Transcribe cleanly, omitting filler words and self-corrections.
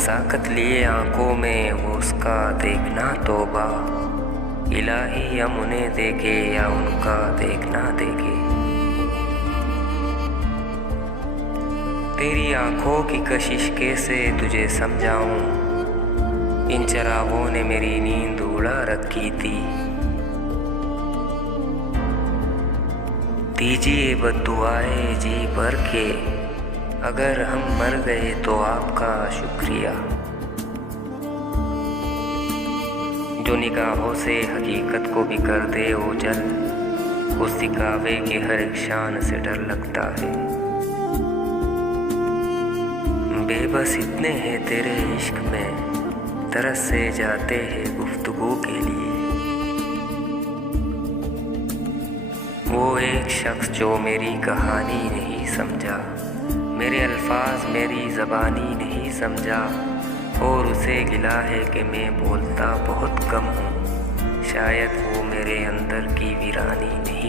नज़ाकत लिए आंखों में वो उसका देखना तौबा, इलाही हम उन्हें देखे या उनका देखना देखे। तेरी आंखों की कशिश कैसे तुझे समझाऊं, इन चरागों ने मेरी नींद उड़ा रखी थी। दीजिए बद्दुआएं जी भर के, अगर हम मर गए तो आपका शुक्रिया। जो निगाहों से हकीकत को भी कर दे ओझल, उस दिखावे के हर एक शान से डर लगता है। बेबस इतने हैं तेरे इश्क में, तरस से जाते हैं गुफ्तगू के लिए। वो एक शख्स जो मेरी कहानी नहीं समझा, मेरे अल्फाज मेरी ज़बानी नहीं समझा, और उसे गिला है कि मैं बोलता बहुत कम हूँ, शायद वो मेरे अंदर की वीरानी नहीं